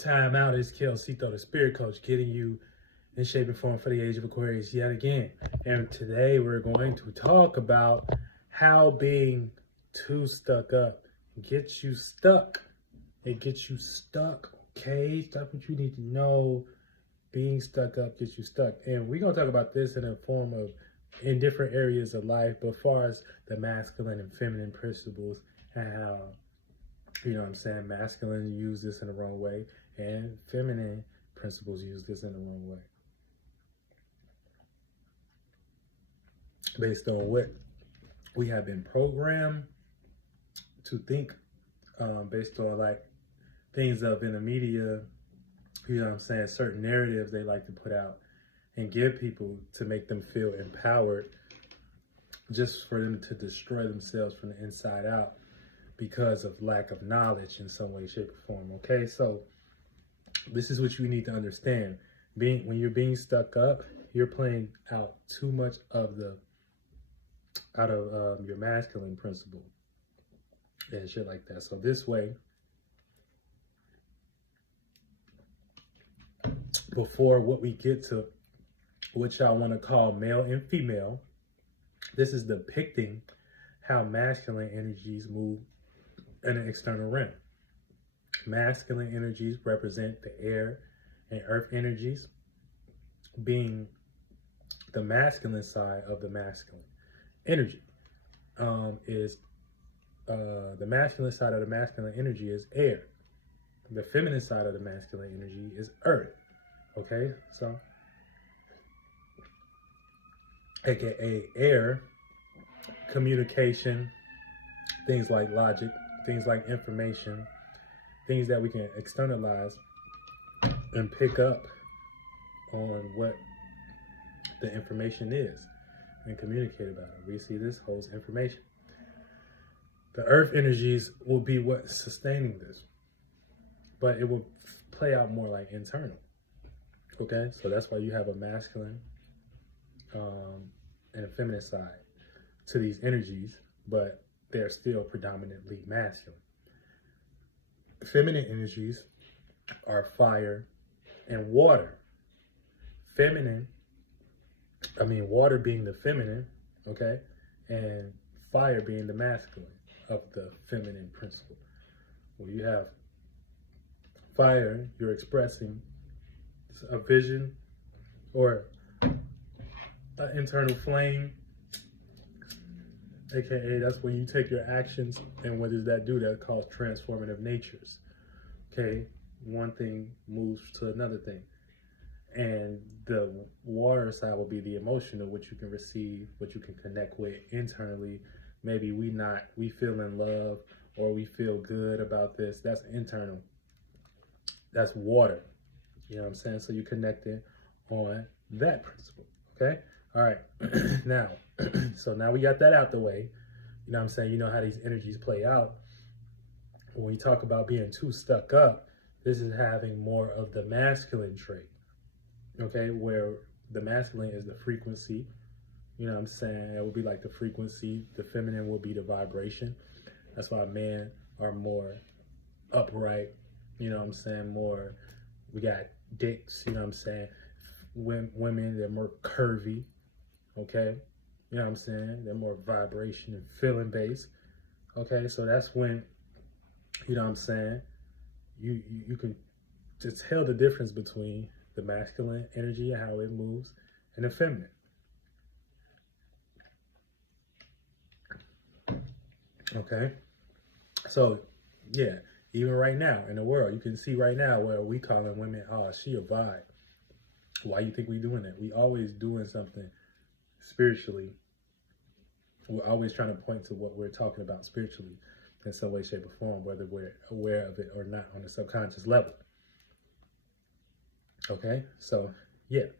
Time out is Ceito, the spirit coach, getting you in shape and form for the age of Aquarius yet again. And today we're going to talk about how being too stuck up gets you stuck. It gets you stuck, okay? Stuff what you need to know. Being stuck up gets you stuck. And we're going to talk about this in a form of, in different areas of life, but as far as the masculine and feminine principles and how, you know what I'm saying, masculine use this in the wrong way and feminine principles use this in the wrong way. Based on what we have been programmed to think, based on like things of in the media, you know what I'm saying, certain narratives they like to put out and give people to make them feel empowered, just for them to destroy themselves from the inside out because of lack of knowledge in some way, shape, or form. Okay, so this is what you need to understand. When you're being stuck up, you're playing out too much of your masculine principle and shit like that. So this way, before what we get to what y'all want to call male and female, this is depicting how masculine energies move in an external realm. Masculine energies represent the air and earth energies, being the masculine side of the masculine energy. The masculine side of the masculine energy is air. The feminine side of the masculine energy is earth. Okay, so aka air, communication, things like logic, things like information, things that we can externalize and pick up on what the information is and communicate about it. We see this holds information. The earth energies will be what's sustaining this, but it will play out more like internal. Okay, so that's why you have a masculine and a feminine side to these energies, but they're still predominantly masculine. Feminine energies are fire and water. Water being the feminine, okay, and fire being the masculine of the feminine principle. When you have fire, you're expressing a vision or an internal flame, aka that's when you take your actions, and what does that do? That causes transformative natures. Okay, one thing moves to another thing, and the water side will be the emotional, which you can receive, what you can connect with internally. Maybe we feel in love or we feel good about this. That's internal. That's water. You know what I'm saying? So you connected on that principle. Okay. All right. Now, so now we got that out the way. You know what I'm saying? You know how these energies play out. When we talk about being too stuck up, this is having more of the masculine trait. Okay. Where the masculine is the frequency. You know what I'm saying? It will be like the frequency. The feminine will be the vibration. That's why men are more upright. You know what I'm saying? More, we got dicks, you know what I'm saying? Women, they're more curvy, okay? You know what I'm saying? They're more vibration and feeling based, okay? So that's when, you know what I'm saying, you can just tell the difference between the masculine energy and how it moves and the feminine. Okay? So, yeah. Even right now in the world, you can see right now where we calling women, oh, she a vibe. Why you think we doing that? We always doing something spiritually. We're always trying to point to what we're talking about spiritually in some way, shape, or form, whether we're aware of it or not on a subconscious level. Okay, so yeah.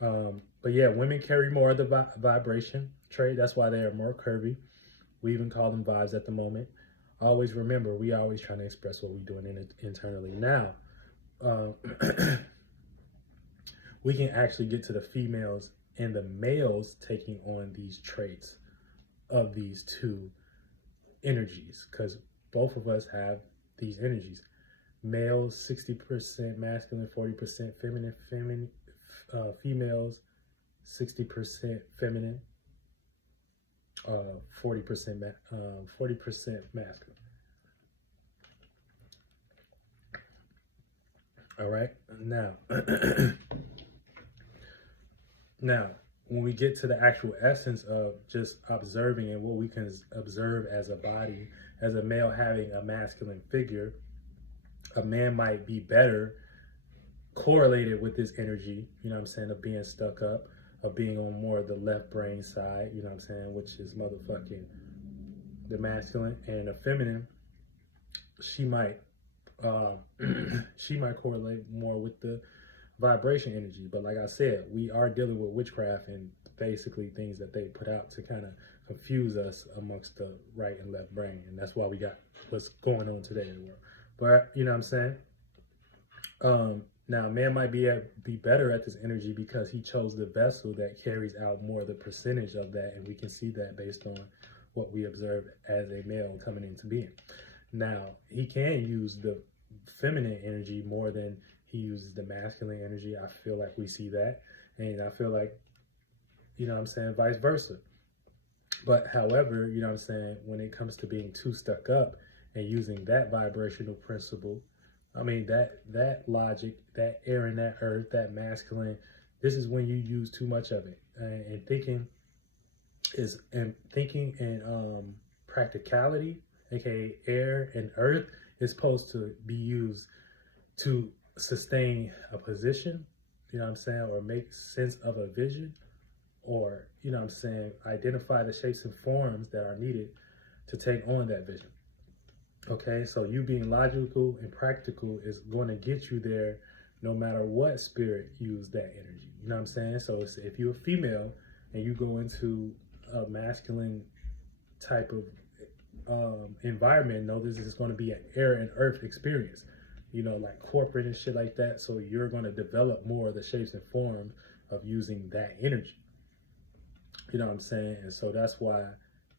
But yeah, women carry more of the vibration trait. That's why they are more curvy. We even call them vibes at the moment. Always remember, we always trying to express what we're doing internally. Now, we can actually get to the females and the males taking on these traits of these two energies, because both of us have these energies. males 60% masculine, 40% feminine. Females 60% feminine, 40% masculine. All right, now now when we get to the actual essence of just observing and what we can observe as a body, as a male having a masculine figure, a man might be better correlated with this energy, you know what I'm saying, of being stuck up, of being on more of the left brain side, you know what I'm saying, which is motherfucking the masculine. And the feminine, she might she might correlate more with the vibration energy. But like I said, we are dealing with witchcraft and basically things that they put out to kind of confuse us amongst the right and left brain. And that's why we got what's going on today in the world. But you know what I'm saying? Now, man might be better at this energy because he chose the vessel that carries out more of the percentage of that, and we can see that based on what we observe as a male coming into being. Now, he can use the feminine energy more than he uses the masculine energy. I feel like we see that, and I feel like, you know what I'm saying, vice versa. But however, you know what I'm saying, when it comes to being too stuck up and using that vibrational principle, I mean, that logic, that air and that earth, that masculine, this is when you use too much of it. And thinking and practicality, aka air and earth, is supposed to be used to sustain a position, you know what I'm saying, or make sense of a vision, or, you know what I'm saying, identify the shapes and forms that are needed to take on that vision. Okay, so you being logical and practical is going to get you there no matter what spirit used that energy. You know what I'm saying? So if you're a female and you go into a masculine type of environment, know this is going to be an air and earth experience, you know, like corporate and shit like that. So you're going to develop more of the shapes and forms of using that energy. You know what I'm saying? And so that's why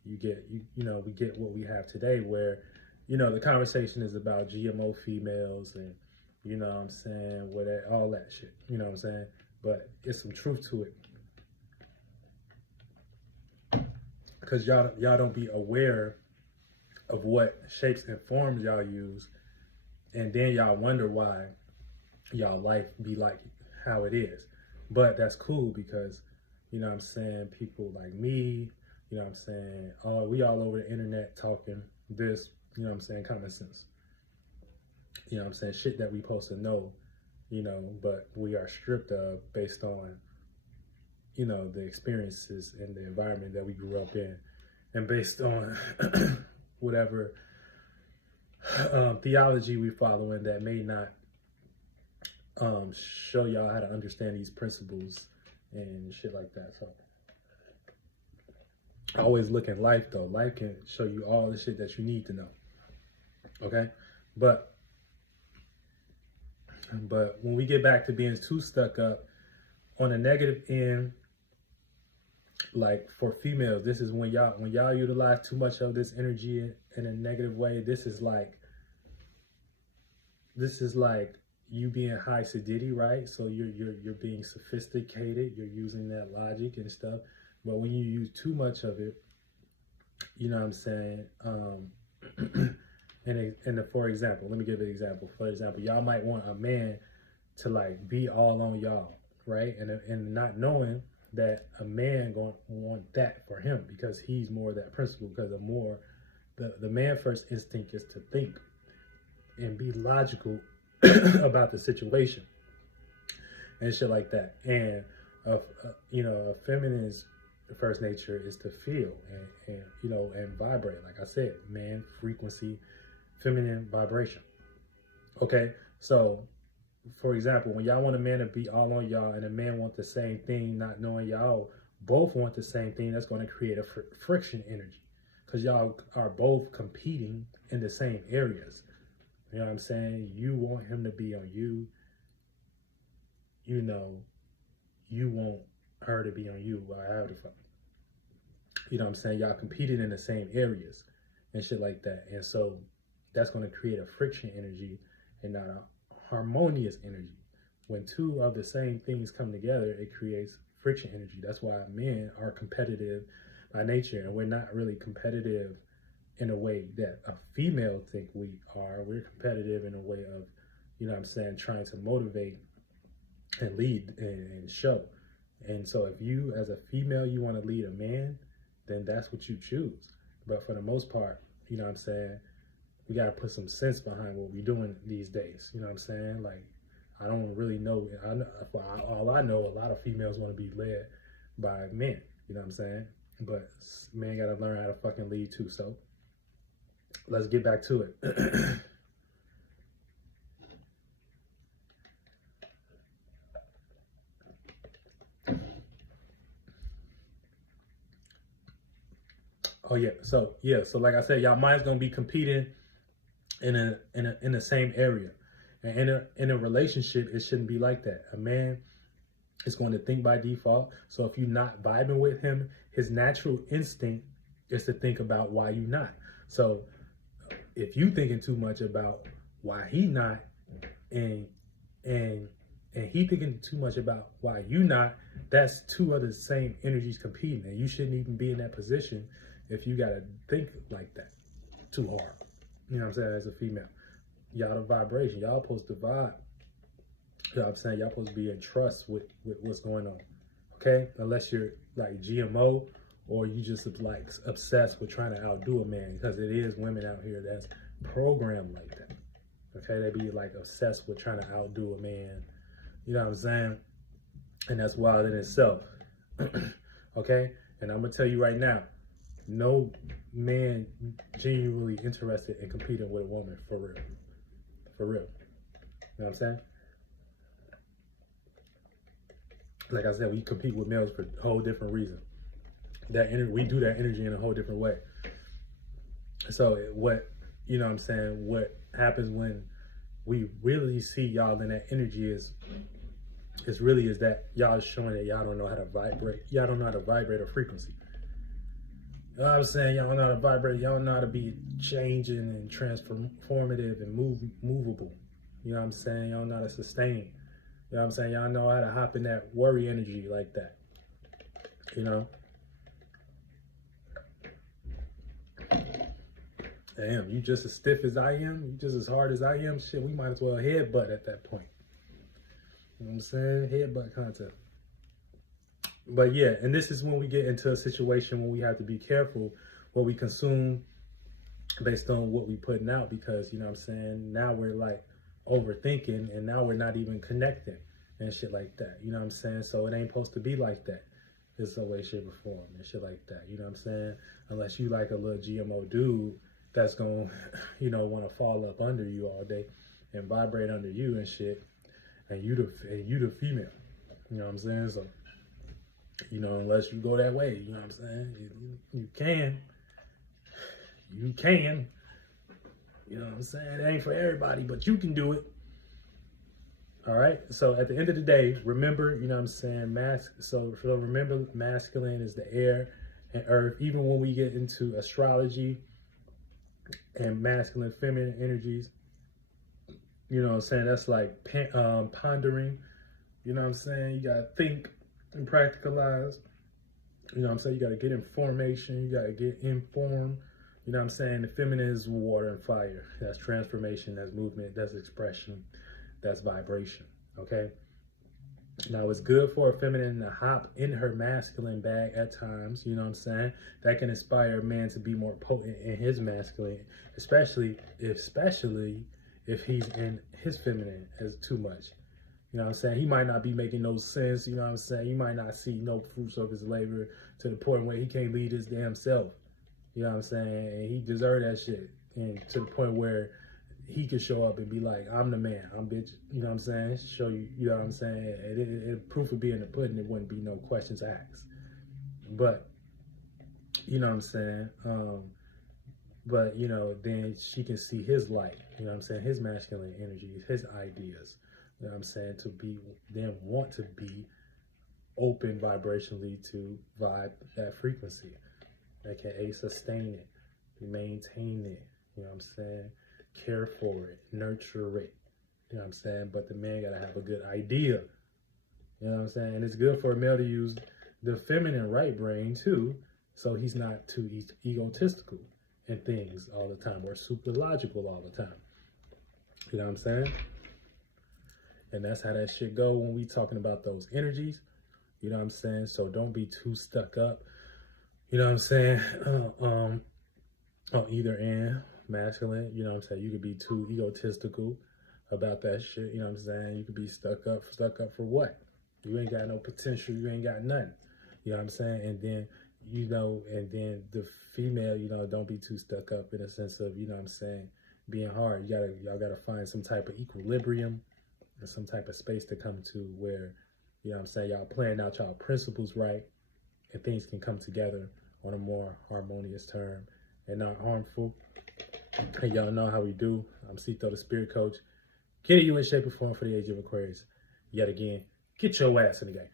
you get, you know, we get what we have today where, you know, the conversation is about GMO females and, you know what I'm saying, all that shit, you know what I'm saying? But it's some truth to it. Because y'all don't be aware of what shapes and forms y'all use, and then y'all wonder why y'all life be like how it is. But that's cool because, you know what I'm saying, people like me, you know what I'm saying, we all over the internet talking this, you know what I'm saying, common sense. You know what I'm saying, shit that we supposed to know, you know, but we are stripped of based on, you know, the experiences and the environment that we grew up in, and based on whatever theology we following that may not show y'all how to understand these principles and shit like that. So always look at life though. Life can show you all the shit that you need to know. Okay, but when we get back to being too stuck up on the negative end, like for females, this is when y'all utilize too much of this energy in a negative way. This is like you being high sedity, right? So you're being sophisticated, you're using that logic and stuff. But when you use too much of it, you know what I'm saying, and for example, let me give an example. For example, y'all might want a man to like be all on y'all, right? And not knowing that a man gonna want that for him because he's more that principle. Because the man first instinct is to think and be logical about the situation and shit like that. And you know, a feminine's first nature is to feel and you know, and vibrate. Like I said, man frequency, feminine vibration. Okay, so for example, when y'all want a man to be all on y'all and a man want the same thing, not knowing y'all both want the same thing, that's going to create a friction energy because y'all are both competing in the same areas. You know what I'm saying? You want him to be on you. You know, you want her to be on you. However the fuck. You know what I'm saying? Y'all competing in the same areas and shit like that. And so that's going to create a friction energy. and not a harmonious energy. When two of the same things come together, it creates friction energy. That's why men are competitive by nature, and we're not really competitive in a way that a female think we are. We're competitive in a way of, you know what I'm saying, trying to motivate and lead and show. And so if you, as a female, you want to lead a man, then that's what you choose. But for the most part, you know what I'm saying, we got to put some sense behind what we're doing these days. You know what I'm saying? Like, I don't really know. All I know, a lot of females want to be led by men. You know what I'm saying? But men got to learn how to fucking lead too. So let's get back to it. Oh yeah. So like I said, y'all mind's gonna be competing in the same area. And in a relationship, it shouldn't be like that. A man is going to think by default. So if you're not vibing with him, his natural instinct is to think about why you not. So if you thinking too much about why he not, and he thinking too much about why you not, that's two of the same energies competing. And you shouldn't even be in that position if you gotta think like that too hard. You know what I'm saying? As a female, y'all the vibration, y'all supposed to vibe. You know what I'm saying? Y'all supposed to be in trust with what's going on. Okay? Unless you're like GMO, or you just like obsessed with trying to outdo a man, because it is women out here that's programmed like that. Okay? They be like obsessed with trying to outdo a man. You know what I'm saying? And that's wild in itself. Okay? And I'm gonna tell you right now, no man genuinely interested in competing with a woman for real. For real. You know what I'm saying? Like I said, we compete with males for a whole different reason. That energy, we do that energy in a whole different way. So what, you know what I'm saying, what happens when we really see y'all in that energy is that y'all showing that y'all don't know how to vibrate. Y'all don't know how to vibrate a frequency. You know what I'm saying? Y'all know how to vibrate. Y'all know how to be changing and transformative and movable. You know what I'm saying? Y'all know how to sustain. You know what I'm saying? Y'all know how to hop in that worry energy like that. You know? Damn, you just as stiff as I am? You just as hard as I am? Shit, we might as well headbutt at that point. You know what I'm saying? Headbutt content. But yeah, and this is when we get into a situation where we have to be careful what we consume based on what we putting out, because, you know what I'm saying, now we're like overthinking, and now we're not even connecting and shit like that. You know what I'm saying? So it ain't supposed to be like that. It's a way, shape, or form and shit like that. You know what I'm saying? Unless you like a little GMO dude that's gonna, you know, want to fall up under you all day and vibrate under you and shit, and you the female. You know what I'm saying? So, you know, unless you go that way, you know what I'm saying? You can. You can. You know what I'm saying? It ain't for everybody, but you can do it. All right? So at the end of the day, remember, you know what I'm saying, so remember, masculine is the air and earth. Even when we get into astrology and masculine, feminine energies, you know what I'm saying, that's like pondering. You know what I'm saying? You got to think and practicalize. You know what I'm saying? You got to get information. You got to get informed. You know what I'm saying? The feminine is water and fire. That's transformation. That's movement. That's expression. That's vibration. Okay? Now, it's good for a feminine to hop in her masculine bag at times. You know what I'm saying? That can inspire a man to be more potent in his masculine, especially if he's in his feminine as too much. You know what I'm saying? He might not be making no sense. You know what I'm saying? He might not see no fruits of his labor to the point where he can't lead his damn self. You know what I'm saying? And he deserve that shit. And to the point where he could show up and be like, I'm the man. I'm bitch. You know what I'm saying? Show you, you know what I'm saying? And proof would be in the pudding. It wouldn't be no questions asked. But, you know what I'm saying? But, you know, then she can see his light. You know what I'm saying? His masculine energy, his ideas. You know what I'm saying? To be, then want to be open vibrationally to vibe that frequency, aka sustain it, maintain it. You know what I'm saying? Care for it, nurture it. You know what I'm saying? But the man got to have a good idea. You know what I'm saying? And it's good for a male to use the feminine right brain too, so he's not too egotistical in things all the time or super logical all the time. You know what I'm saying? And that's how that shit go when we talking about those energies. You know what I'm saying? So don't be too stuck up. You know what I'm saying? On either end, masculine. You know what I'm saying? You could be too egotistical about that shit. You know what I'm saying? You could be stuck up for what? You ain't got no potential. You ain't got nothing. You know what I'm saying? And then, and then the female, don't be too stuck up in a sense of, you know what I'm saying, being hard. Y'all gotta find some type of equilibrium and some type of space to come to where, you know what I'm saying, y'all playing out y'all principles right, and things can come together on a more harmonious term and not harmful. And y'all know how we do. I'm Ceito, the spirit coach. Getting you in shape and form for the age of Aquarius. Yet again, get your ass in the game.